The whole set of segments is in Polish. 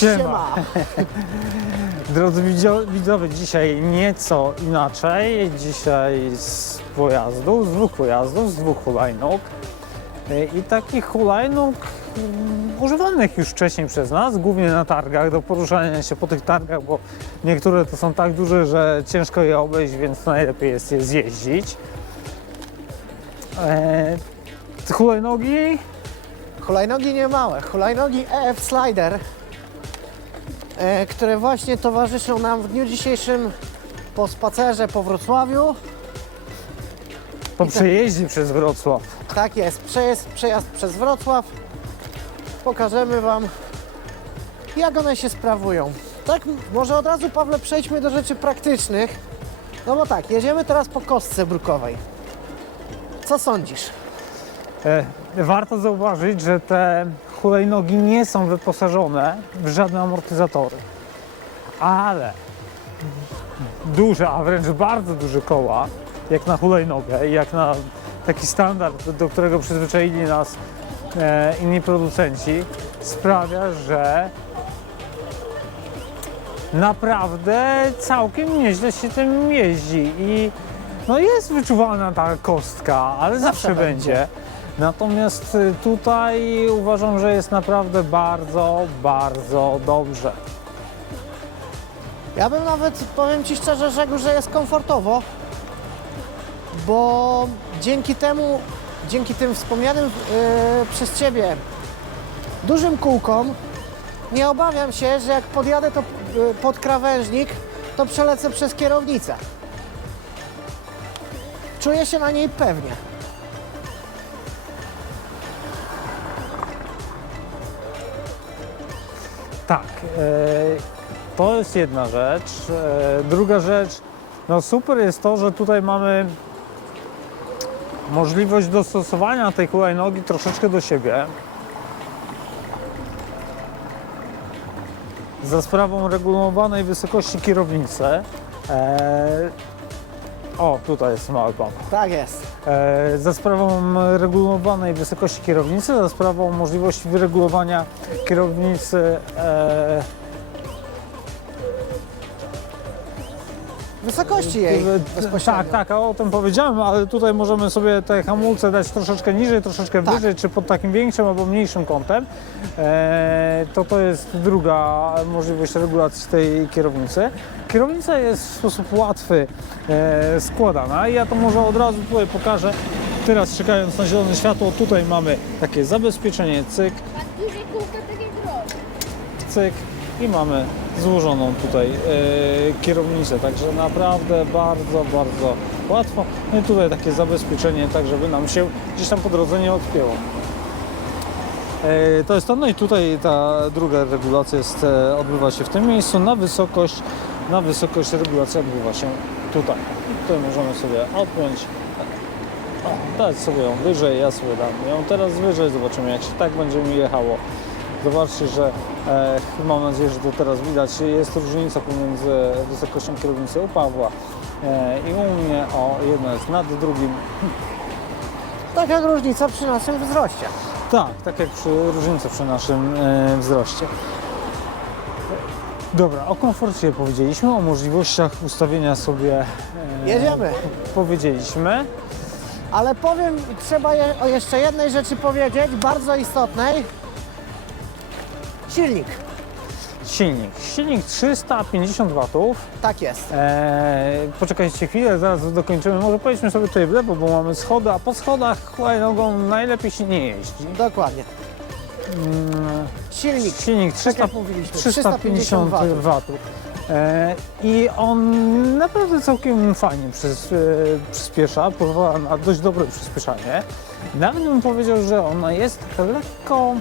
Siema. Drodzy widzio- widzowie, dzisiaj nieco inaczej. Dzisiaj z pojazdów, z dwóch pojazdów, z dwóch hulajnóg. E, I takich hulajnóg mm, używanych już wcześniej przez nas, głównie na targach, do poruszania się po tych targach, bo niektóre to są tak duże, że ciężko je obejść, więc najlepiej jest je zjeździć. E, te hulajnogi Hulajnogi nie małe, hulajnogi EF Slider, które właśnie towarzyszą nam w dniu dzisiejszym po spacerze po Wrocławiu. po I tak- przejeździe przez Wrocław. Tak jest, przejazd, przejazd przez Wrocław. Pokażemy Wam, jak one się sprawują. Tak, może od razu, Pawle, przejdźmy do rzeczy praktycznych. No bo tak, jedziemy teraz po kostce brukowej. Co sądzisz? E, Warto zauważyć, że te hulajnogi nie są wyposażone w żadne amortyzatory, ale duże, a wręcz bardzo duże koła, jak na hulajnogę jak na taki standard, do którego przyzwyczaili nas e, inni producenci, sprawia, że naprawdę całkiem nieźle się tym jeździ i no jest wyczuwalna ta kostka, ale zawsze, będzie. będzie. Natomiast y, tutaj uważam, że jest naprawdę bardzo, bardzo dobrze. Ja bym nawet, powiem Ci szczerze, rzekł, że jest komfortowo, bo dzięki temu, dzięki tym wspomnianym yy, przez Ciebie dużym kółkom, nie obawiam się, że jak podjadę to yy, pod krawężnik, to przelecę przez kierownicę. Czuję się na niej pewnie. Tak, e, to jest jedna rzecz. E, druga rzecz, no super jest to, że tutaj mamy możliwość dostosowania tej hulajnogi troszeczkę do siebie. Za sprawą regulowanej wysokości kierownicy. O, tutaj jest mały pan. Tak jest. E, za sprawą regulowanej wysokości kierownicy, za sprawą możliwości wyregulowania kierownicy e, Wysokości jej bezpośrednio. tak, tak, o tym powiedziałem, ale tutaj możemy sobie te hamulce dać troszeczkę niżej, troszeczkę Tak. wyżej, czy pod takim większym albo mniejszym kątem. E, to to jest druga możliwość regulacji tej kierownicy. Kierownica jest w sposób łatwy e, składana i ja to może od razu tutaj pokażę. Teraz czekając na zielone światło, tutaj mamy takie zabezpieczenie, cyk, duże cyk i mamy złożoną tutaj e, kierownicę, także naprawdę bardzo, bardzo łatwo. No i tutaj takie zabezpieczenie, tak żeby nam się gdzieś tam po drodze nie odpięło. E, to jest to, no i tutaj ta druga regulacja jest, e, odbywa się w tym miejscu, na wysokość, na wysokość regulacja odbywa się tutaj. I tutaj możemy sobie odpiąć, dać sobie ją wyżej, ja sobie dam ją teraz wyżej, zobaczymy jak się tak będzie mi jechało. Zobaczcie, że e, mam nadzieję, że to teraz widać, jest różnica pomiędzy wysokością kierownicy u Pawła e, i u mnie, o jedno jest nad drugim. Tak jak różnica przy naszym wzroście. Tak, tak jak przy różnicy przy naszym e, wzroście. Dobra, o komforcie powiedzieliśmy, o możliwościach ustawienia sobie e, Jedziemy. powiedzieliśmy. Ale powiem, trzeba je, o jeszcze jednej rzeczy powiedzieć, bardzo istotnej. Silnik. Silnik. Silnik 350 watów. Tak jest. Eee, poczekajcie chwilę, zaraz dokończymy. Może pojedźmy sobie tutaj w lewo, bo mamy schody, a po schodach hulajnogą najlepiej się nie jeździ. Dokładnie. Mm, Silnik. silnik 300, jak mówiliśmy, 350 350 watów. Eee, I on naprawdę całkiem fajnie przys, e, przyspiesza, pozwala na dość dobre przyspieszanie. Nawet bym powiedział, że ona jest lekko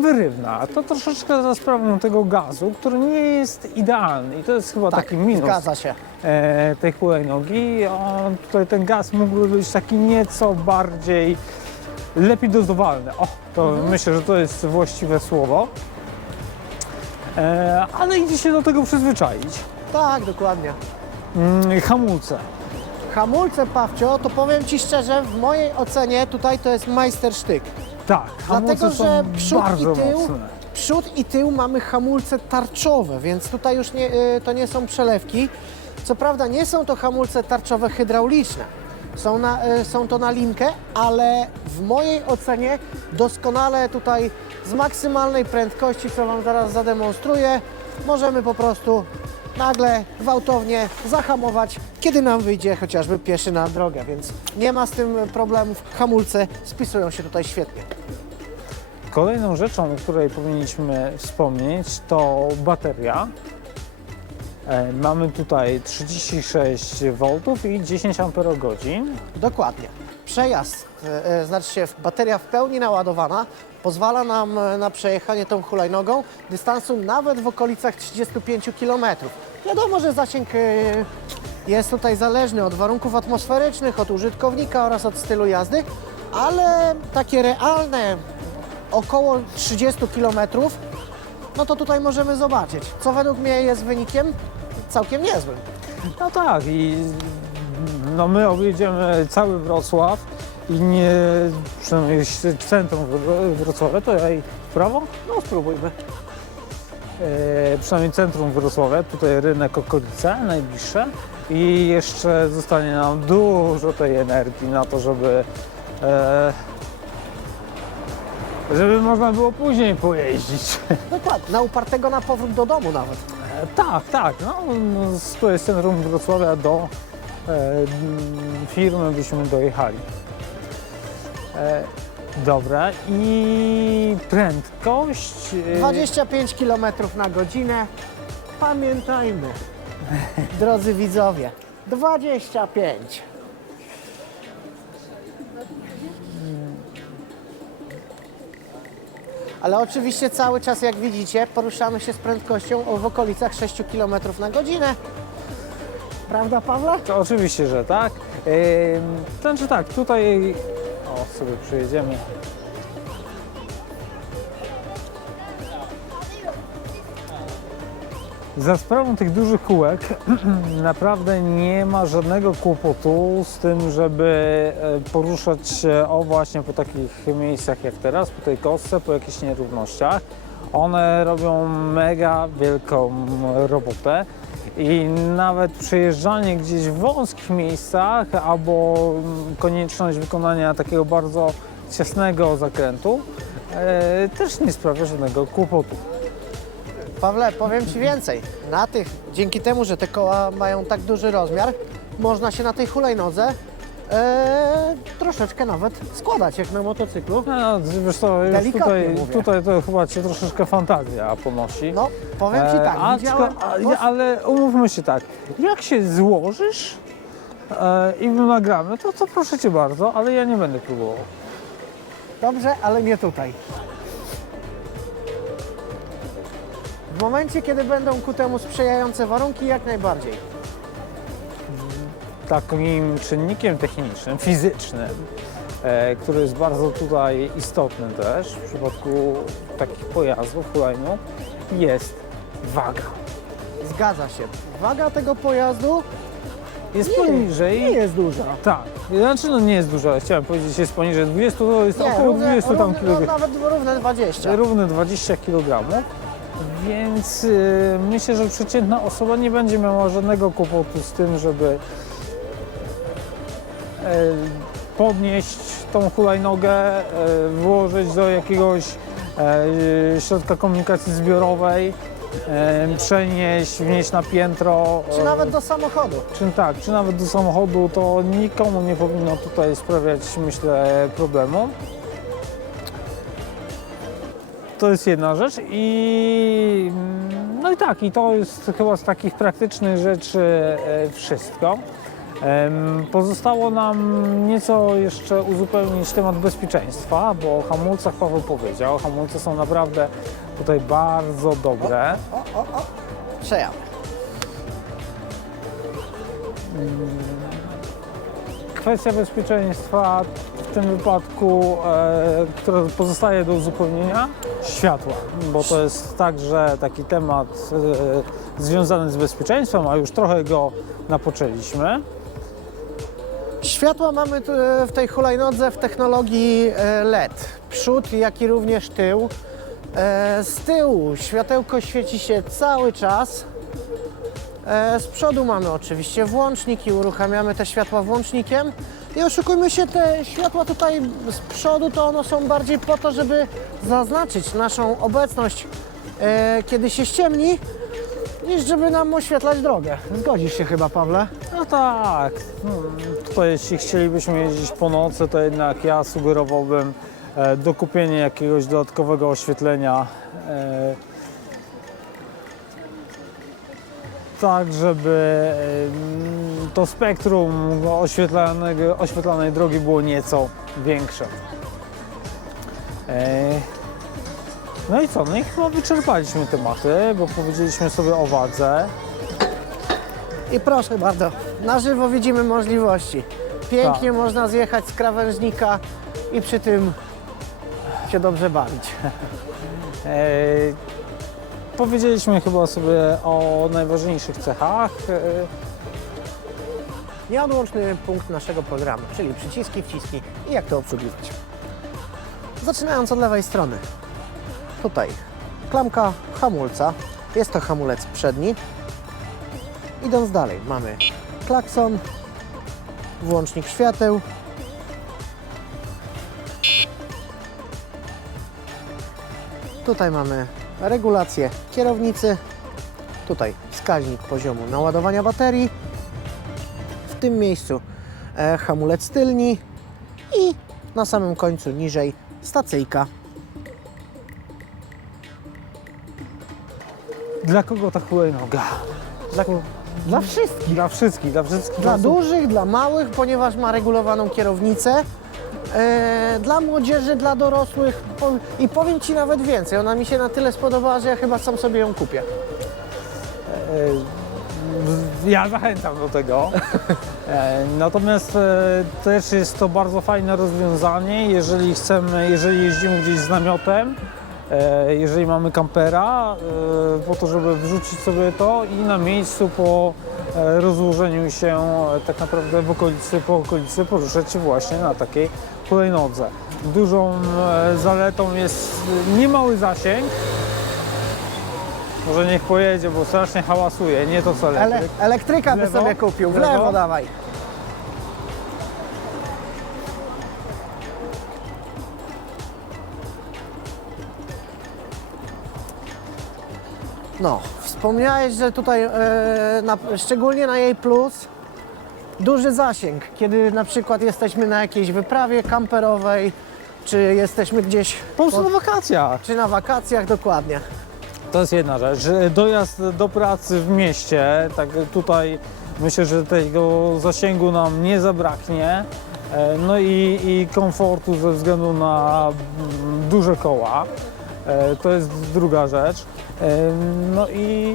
wyrywna. To troszeczkę za sprawą tego gazu, który nie jest idealny i to jest chyba Tak, taki minus zgadza się. e, tej hulajnogi. On, tutaj ten gaz mógłby być taki nieco bardziej lepiej dozowalny. O, to myślę, że to jest właściwe słowo. E, ale idzie się do tego przyzwyczaić. Tak, dokładnie. Mm, hamulce. Hamulce, Pawcio, to powiem Ci szczerze, w mojej ocenie tutaj to jest majstersztyk. Tak, Dlatego, że przód i tył mocne. Przód i tył mamy hamulce tarczowe, więc tutaj już nie, y, to nie są przelewki. Co prawda nie są to hamulce tarczowe hydrauliczne. Są, na, y, są to na linkę, ale w mojej ocenie doskonale tutaj z maksymalnej prędkości, co Wam zaraz zademonstruję, możemy po prostu nagle, gwałtownie zahamować, kiedy nam wyjdzie chociażby pieszy na drogę, więc nie ma z tym problemów. Hamulce spisują się tutaj świetnie. Kolejną rzeczą, o której powinniśmy wspomnieć, to bateria. E, Mamy tutaj 36 V i 10 Ah. Dokładnie. Przejazd, e, e, znaczy się bateria w pełni naładowana, pozwala nam e, na przejechanie tą hulajnogą dystansu nawet w okolicach 35 km. Wiadomo, że zasięg e, jest tutaj zależny od warunków atmosferycznych, od użytkownika oraz od stylu jazdy, ale takie realne około 30 km, no to tutaj możemy zobaczyć, co według mnie jest wynikiem całkiem niezłym. No tak i no my objedziemy cały Wrocław i nie, przynajmniej centrum Wro- Wrocławia, to ja i w prawo? No spróbujmy. E, przynajmniej centrum Wrocławia, tutaj rynek okolice najbliższe i jeszcze zostanie nam dużo tej energii na to, żeby e, żeby można było później pojeździć. Dokładnie, na upartego na powrót do domu nawet. E, tak, tak, no, no z tutaj z centrum Wrocławia do e, firmy byśmy dojechali. E, dobra i prędkość e, 25 km na godzinę. Pamiętajmy, drodzy widzowie, 25. Ale oczywiście cały czas, jak widzicie, poruszamy się z prędkością w okolicach 6 km na godzinę. Prawda, Pawle? To oczywiście, że tak. Yy, znaczy tak, tutaj sobie przejedziemy. Za sprawą tych dużych kółek naprawdę nie ma żadnego kłopotu z tym, żeby e, poruszać się o właśnie po takich miejscach jak teraz, po tej kostce, po jakichś nierównościach. One robią mega wielką robotę i nawet przejeżdżanie gdzieś w wąskich miejscach albo mm, konieczność wykonania takiego bardzo ciasnego zakrętu e, też nie sprawia żadnego kłopotu. Pawle, powiem Ci więcej. Na tych, dzięki temu, że te koła mają tak duży rozmiar, można się na tej hulajnodze e, troszeczkę nawet składać, jak na motocyklu. No, wiesz co, już Delikatnie tutaj, mówię. tutaj to chyba cię troszeczkę fantazja ponosi. No, powiem Ci E, tak, aczko- widziałem... a- ale umówmy się tak, jak się złożysz e, i nagramy, to, to proszę Cię bardzo, ale ja nie będę próbował. Dobrze, ale nie tutaj. W momencie, kiedy będą ku temu sprzyjające warunki, jak najbardziej. Takim czynnikiem technicznym, fizycznym, e, który jest bardzo tutaj istotny też w przypadku takich pojazdów, hulajnóg, jest waga. Zgadza się. Waga tego pojazdu Jest nie, poniżej nie jest duża. Tak, znaczy no nie jest dużo, ale chciałem powiedzieć, jest poniżej 20, to jest Nie, około równe, 20 tam równe, no, kg. nawet równe 20. Równe 20 kg. Więc y, myślę, że przeciętna osoba nie będzie miała żadnego kłopotu z tym, żeby podnieść tą hulajnogę, y, włożyć do jakiegoś y, środka komunikacji zbiorowej, przenieść, wnieść na piętro. Czy nawet do samochodu. czy tak, czy nawet do samochodu, to nikomu nie powinno tutaj sprawiać, myślę, problemu. To jest jedna rzecz i no i tak, i to jest chyba z takich praktycznych rzeczy e, wszystko. Pozostało nam nieco jeszcze uzupełnić temat bezpieczeństwa, bo o hamulcach Paweł powiedział. Hamulce są naprawdę tutaj bardzo dobre. O, o, o. Przejadę. Kwestia bezpieczeństwa w tym wypadku, e, która pozostaje do uzupełnienia, światła, bo to jest także taki temat e, związany z bezpieczeństwem, a już trochę go napoczęliśmy. Światła mamy e, w tej hulajnodze w technologii e, LED. Przód, jak i również tył. E, Z tyłu światełko świeci się cały czas. Z przodu mamy oczywiście włącznik i uruchamiamy te światła włącznikiem. I oszukujmy się, te światła tutaj z przodu to one są bardziej po to, żeby zaznaczyć naszą obecność, kiedy się ściemni, niż żeby nam oświetlać drogę. Zgodzisz się chyba, Pawle? No tak, no, tutaj jeśli chcielibyśmy jeździć po nocy, to jednak ja sugerowałbym e, dokupienie jakiegoś dodatkowego oświetlenia. E, tak, żeby e, to spektrum oświetlanej drogi było nieco większe. No i co? No i chyba wyczerpaliśmy tematy, bo powiedzieliśmy sobie o wadze. I proszę bardzo, na żywo widzimy możliwości. Pięknie Tak. można zjechać z krawężnika i przy tym się dobrze bawić. E, powiedzieliśmy chyba sobie o najważniejszych cechach. E, Nieodłączny punkt naszego programu, czyli przyciski, wciski i jak to obsługiwać. Zaczynając od lewej strony. Tutaj klamka hamulca. Jest to hamulec przedni. Idąc dalej mamy klakson, włącznik świateł, Tutaj mamy regulację kierownicy, tutaj wskaźnik poziomu naładowania baterii, w tym miejscu e, hamulec tylni i na samym końcu niżej stacyjka. Dla kogo ta hulajnoga? Dla, dla wszystkich. Dla wszystkich, dla wszystkich. Dla osób. dużych, dla małych, ponieważ ma regulowaną kierownicę. E, dla młodzieży, dla dorosłych po, i powiem Ci nawet więcej. Ona mi się na tyle spodobała, że ja chyba sam sobie ją kupię. E, Ja zachęcam do tego. E, Natomiast e, też jest to bardzo fajne rozwiązanie, jeżeli chcemy, jeżeli jeździmy gdzieś z namiotem, jeżeli mamy kampera, e, po to, żeby wrzucić sobie to i na miejscu po e, rozłożeniu się e, tak naprawdę w okolicy, po okolicy poruszać się właśnie na takiej hulajnodze. Dużą e, zaletą jest niemały zasięg. Może niech pojedzie, bo strasznie hałasuje, nie to co Ele, elektryk. elektryka W by sobie kupił. W W lewo? lewo dawaj. No, wspomniałeś, że tutaj e, na, szczególnie na jej plus duży zasięg, kiedy na przykład jesteśmy na jakiejś wyprawie kamperowej, czy jesteśmy gdzieś, Po prostu na wakacjach. czy na wakacjach dokładnie. To jest jedna rzecz. Dojazd do pracy w mieście, tak tutaj myślę, że tego zasięgu nam nie zabraknie. E, No i, i komfortu ze względu na mm, duże koła. E, To jest druga rzecz. E, No i,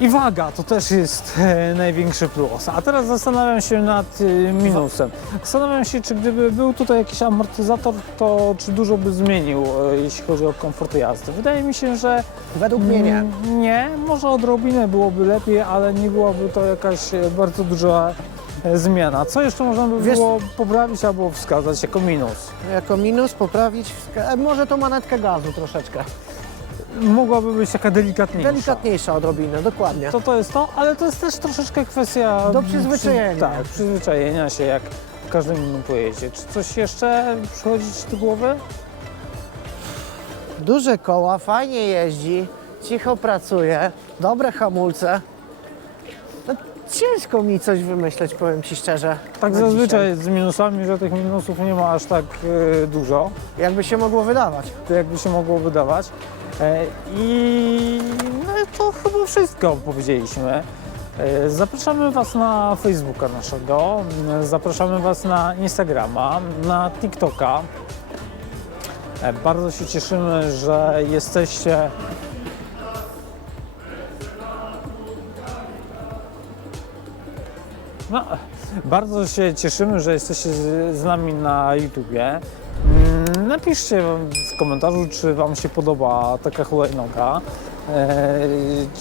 i waga to też jest e, największy plus. A teraz zastanawiam się nad e, minusem. Zastanawiam się, czy gdyby był tutaj jakiś amortyzator, to czy dużo by zmienił, e, jeśli chodzi o komfort jazdy. Wydaje mi się, że Według mnie nie. Mm, Nie, może odrobinę byłoby lepiej, ale nie byłaby to jakaś e, bardzo duża zmiana. Co jeszcze można by Wiesz- było poprawić albo wskazać jako minus? Jako minus poprawić, e, może tą manetkę gazu troszeczkę. Mogłaby być taka delikatniejsza. Delikatniejsza odrobinę, dokładnie. To to jest to, ale to jest też troszeczkę kwestia... Do przyzwyczajenia. Przy, tak, przyzwyczajenia się jak w każdym innym pojeździe. Czy coś jeszcze przychodzi Ci do głowy? Duże koła, fajnie jeździ, cicho pracuje, dobre hamulce. Ciężko mi coś wymyśleć, powiem Ci szczerze. Tak na zazwyczaj jest z minusami, że tych minusów nie ma aż tak e, dużo. dzisiaj. Jakby się mogło wydawać. to jakby się mogło wydawać. E, I no to chyba wszystko powiedzieliśmy. E, Zapraszamy Was na Facebooka naszego, zapraszamy Was na Instagrama, na TikToka. E, Bardzo się cieszymy, że jesteście No, bardzo się cieszymy, że jesteście z, nami na YouTubie. Mm, Napiszcie w komentarzu, czy Wam się podoba taka hulajnoga. E,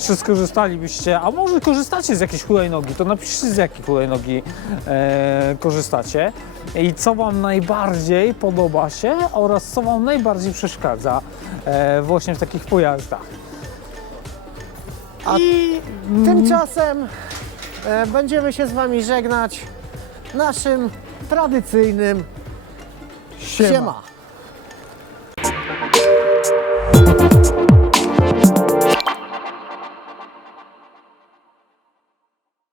czy skorzystalibyście, a może korzystacie z jakiejś hulajnogi, to napiszcie z jakiej hulajnogi e, korzystacie i co Wam najbardziej podoba się oraz co Wam najbardziej przeszkadza e, właśnie w takich pojazdach. A I Tymczasem e, będziemy się z Wami żegnać naszym tradycyjnym siema. siema.